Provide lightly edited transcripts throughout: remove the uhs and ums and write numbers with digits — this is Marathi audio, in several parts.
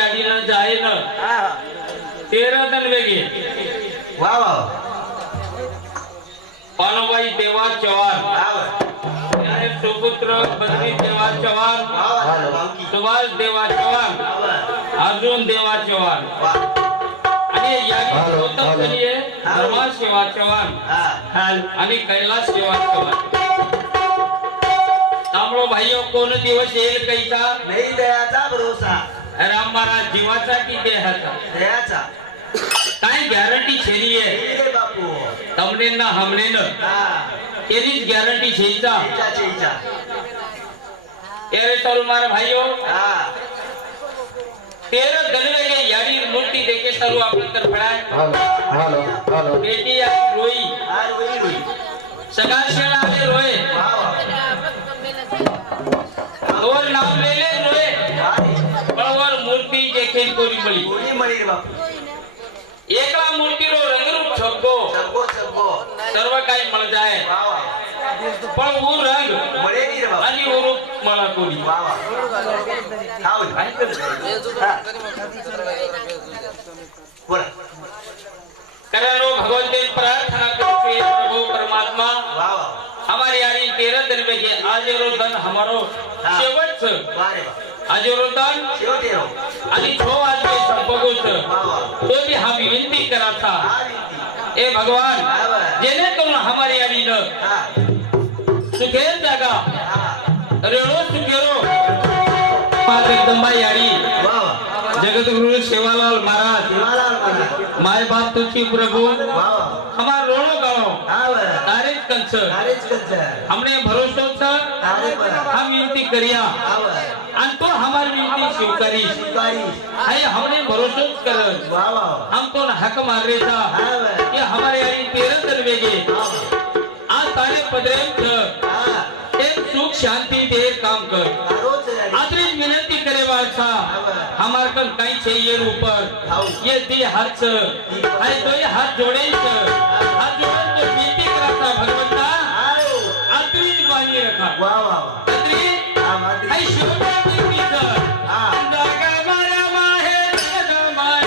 याडीला जाय ना 13 दन वेगे वा वा पानोबाई देवा चव्हाण सुपुत्र बद्री देवा चव्हाण सुभाष देवा चव्हाण अर्जुन देवा चव्हाण आणि याडी गौतम कलिये धर्मा सेवा चव्हाण आणि कैलास सेवा चव्हाण तांबडो भाईयो कोण दिवस येईल कैसा नाही दयाचा भरोसा राम महाराज जीवाचा की देहाचा दयाचा काय गॅरंटी छेली आहे बापू तमने ना हमने न तेरीच गॅरंटी छेचा तेरे तोल मार भाइयों 13 गनवे के यारी मूर्ति देखे तरु आपन तर फड़ाए हेलो बेटी या रोई रोई सगा शेला ले रोए और नाम ले ले रोए और मूर्ति देखे कोरी बली कोरी मळी रे बापू एकला मूर्ति रो रंगरूप छगो सर्व काही मळ जाय पण वो रंग मळे नी रे बापू आणि वो रूप मला कोरी खाऊ बोल करनो भगवान से प्रार्थना करते हैं प्रभु परमात्मा हमारी यारी 13 दिन में के आज रो दिन हमारो शेवट आज रो दिन आणि 6 आज में संपगोत तो भी हम विनती करा था ए भगवान जेने करून हमारी यारी न सुखेर जागा रेणो सुखेरो मात एकदम भाई यारी जगत गुरु सेवालाल महाराज माय बाप तुझी प्रभु हमार रोणो गाओ तारेज कंस हमने भरोसा था हम विनती करिया आणि तो हमारी विनती स्वीकारी है हमने भरोसा कर हम तो हक मार रहे था कि हमारे यारी 13 दिन वेगे आज तारे पदरे एक सुख शांति दे काम कर आदरेज विनती करे वाचा हमार कन कहीं चाहिए ऊपर ये दी हाथ है तो ये हाथ जोड़े हाथ जोड़े तो विनती करता भगवंता आदरेज बानी रखा वाह वाह आदरेज है शिवरात्रि की जागा मारा माहे जगमाय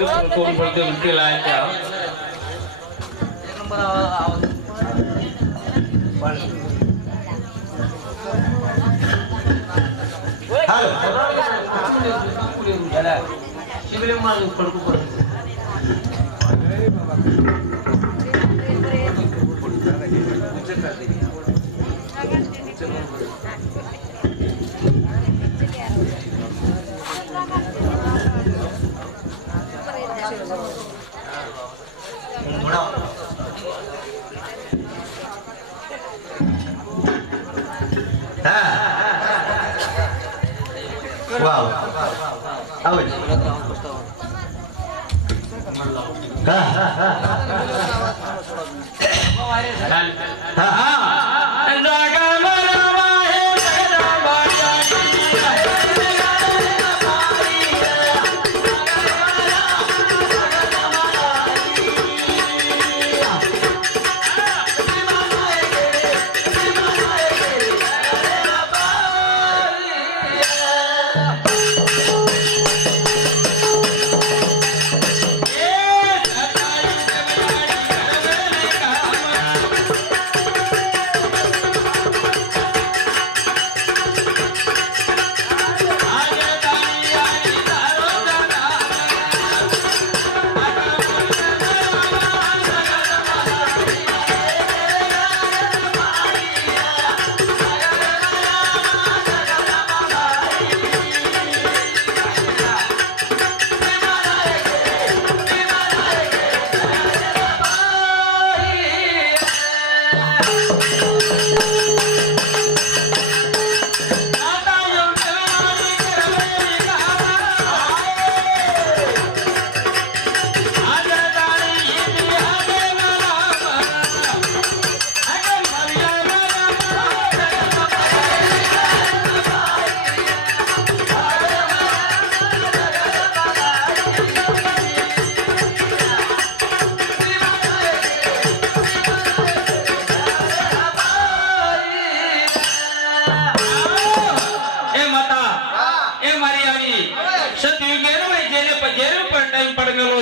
कौन बोलते उनके लायक क्या wow awet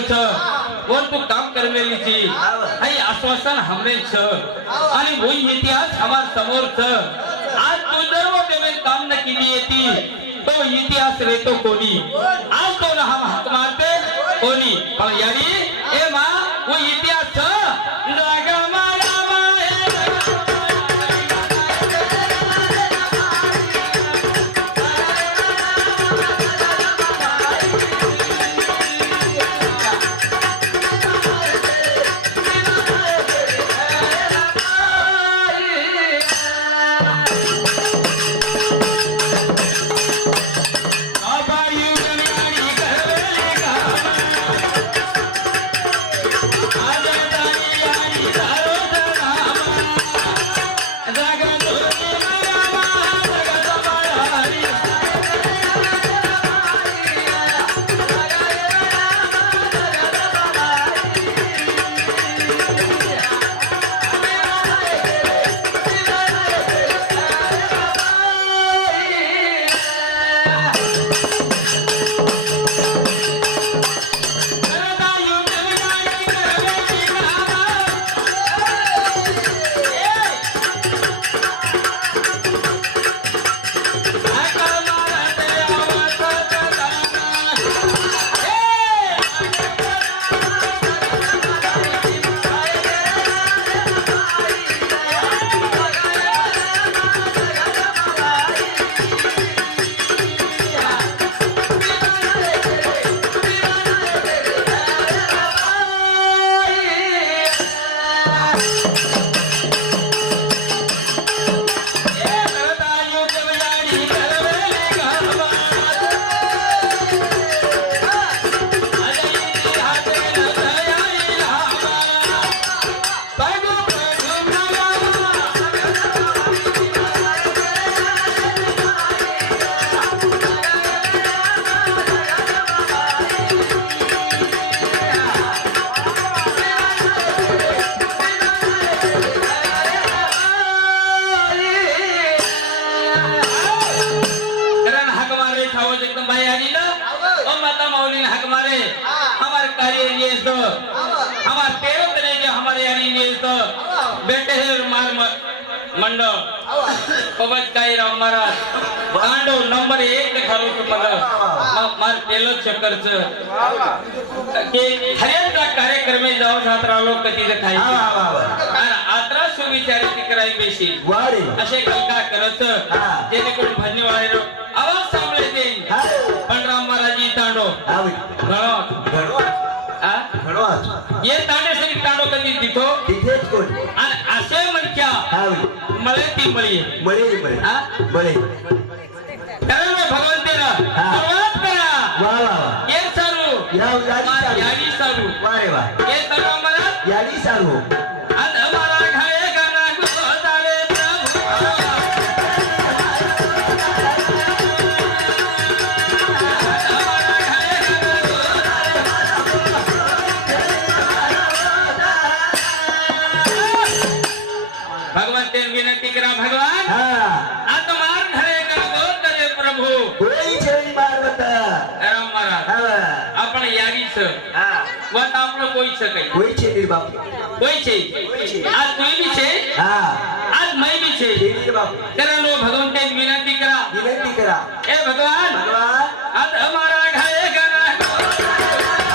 छ और तू काम करमेली छी आई आश्वासन हमरे छ आणि वो इतिहास हमार समोर छ आज तू जर वो पेमेंट काम न केली येती तो इतिहास रेतो कोणी आज तो ना हम हक मारते कोणी पण यारी ए मां वो इतिहास छ जागा मारा मंडळ पबत काही राव महाराज गांडो नंबर 1 खालो तुम्हाला मार केलं चक्करच की हरेचा कार्यक्रम जाऊ जात राहिलो कधी खाई आत्रा सुविचार कराई बेशी असे कल्का करत जेणेकरून धन्यवाद आवाज सांभळे देईन पंडराम महाराजी तांडो ये तांडे सरी तांडो कधी दिथो तिथेच कोण आणि असे म्हणक्या मळे ती मळी बळे कारण भगवंतेला सुरुवात करा वा वा ये सारू याडी सारू वारे वा ये सर्व मला याडी सारू आज हमारा घाये गाना गोतारे भगवंते विनंती करा भगवान आत्मार घरे का गोत करे प्रभु कोई छेड़ी मारवत राम महाराज आपण यारीच वत आपलो कोई छ कई कोई छेड़ी बाप कोई छे आज कोई भी छे आज मैं भी छे छेड़ी बाप करनो भगवंते विनंती करा ए भगवान आज हमारा घरे गाना भगवान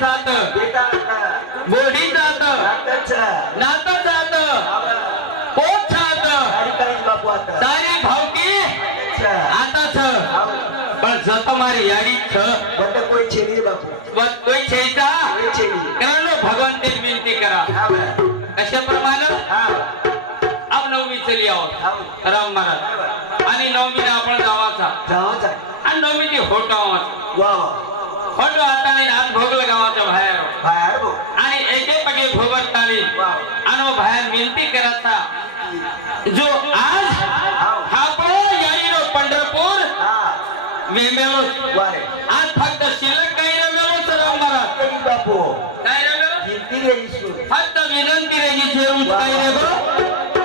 जात गोडी जात नातं जात पोट जात सारी भावकी आता छ पण जत मारी याडी छ कोई छेचा करा भगवान ते विनंती करा कशा प्रमाणे अब नवमी चली आहोत राम महाराज आणि नवमीला आपण जावाचा आणि नवमी ती होटावाचा होटो हाताने हात भोगला गावाच्या बाहेर आणि एके पगे भोगताली आणि बाहेर विनंती करायचा जो आज हा यायनो पंढरपूर वेमेलो आज फक्त शिल्लक काही रमेलो तर राम महाराज काय रमेलो फक्त विनंती रेगी चेरून काय रे गो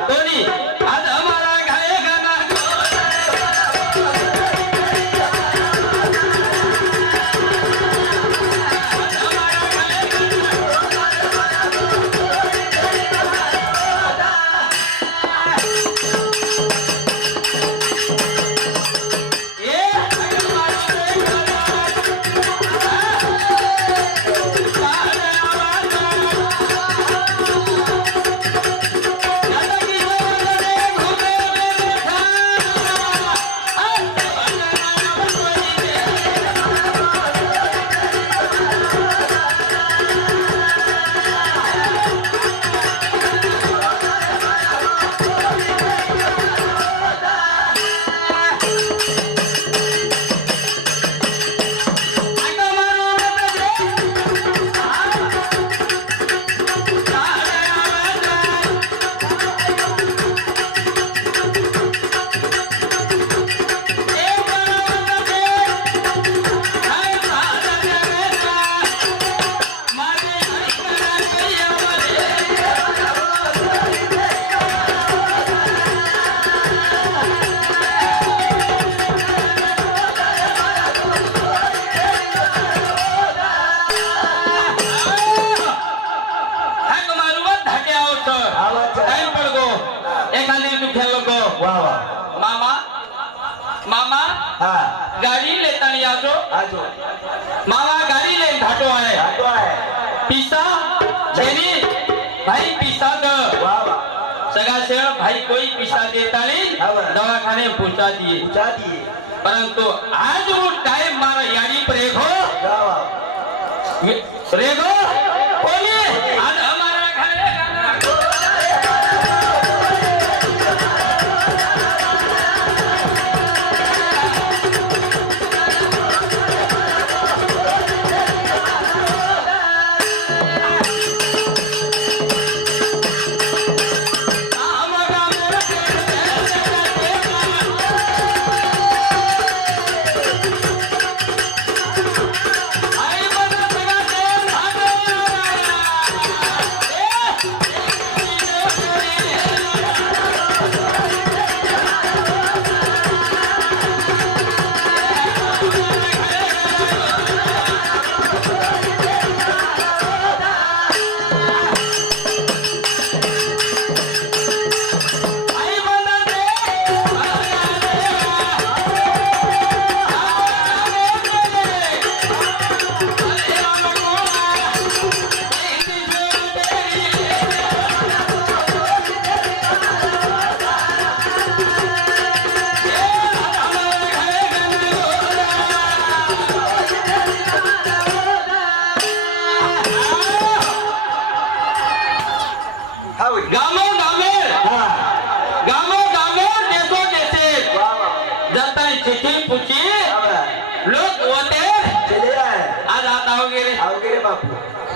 दोन्ही आज हमारा घाये गाना मामा गाड़ी लेता नहीं आजो मामा गाड़ी ले घाटो है पिसा छेनी भाई पिसा द सगा से भाई कोई पिसा देता नहीं दवाखाने पहुंचा दिए परंतु आज वो टाइम मारा यानी पर रेगो बोलिए आज हमारा खाने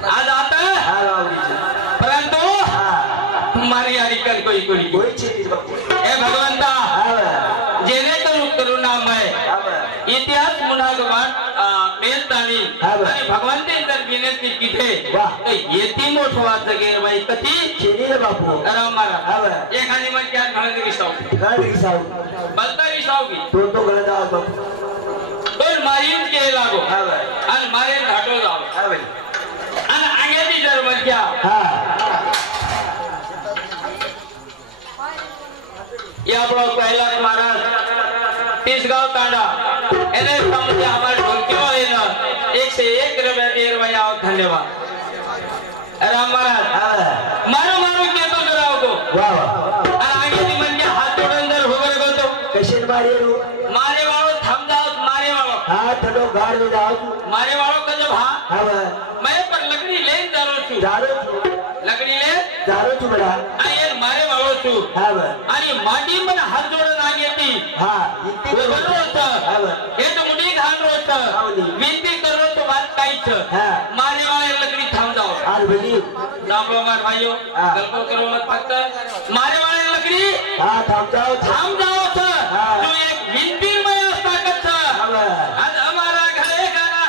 आज आता परंतु तुम्हारी हरिकल कोई हे भगवंता जेने करू नाम है इतिहास मुनागवान मेलतानी आणि भगवंते जर विनंती किथे तर येती मोठ वाच गेर बाई कधी बापू राम महाराज एखादी मन क्या घाल विसाव बलता विसावगी तो गळदा बापू पण मारीन के लागो आणि मारेन घाटो जाव आणि अंगेती जर म्हणजे या ब्लॉक कैलाश महाराज 30 गांव तांडा एने समझे हमारे ढोलकी वाले ना 101 रुपए 13 रुपया धन्यवाद राम महाराज हा. मारू मारू घेतो जरा होतो वा वा. आणि आगे ती म्हणजे हात जोडून जर उभं करतो कशेन मारे रू. मारे वाळो थांब जाओ मारे वाळो हा थोडो गाड में जाओ तू. मारे वाळो कजो भा हा वा. मैं पर लकड़ी ले जारो छु जारो तू. लकड़ी ले जारो तू बडा. आणि ये मारे वाळो छु हा वा. आणि माटी पण हात जोडून आगे ती हा इतकी उभं रोत हा वा. हे तो मुडी घाल रोत आवली. विनती करो तो बात काहीच हा. मारे वाळे लकड़ी थांब जाओ आल भली. रामलो मार भाइयों हाँ। गल्पो करो मत फक्त मारे वाले लकड़ी हा थांब जाओ. थांब जाओ सर हाँ। तू एक विनती में ताकत सर हा वा. आज हमारा घरे गाना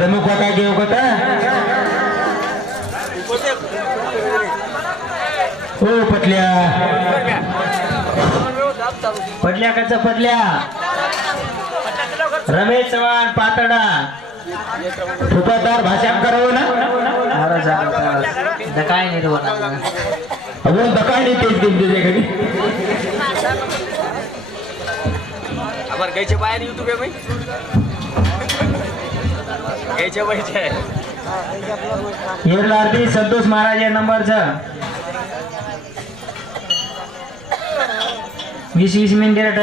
रमू काय घेऊ का हो पटल्या पटल्या कचा पटल्या रमेश चव्हाण पातडा ठुकादार भाषा करावं ना काय नाही रो. अजून दकाय नाही तेच गेम तुझ्या घरी आभार घ्यायचे बाहेर युट्यूब आहे घ्यायचे पाहिजे येरला आरती संतोष महाराज या नंबरचा 20 मिनिट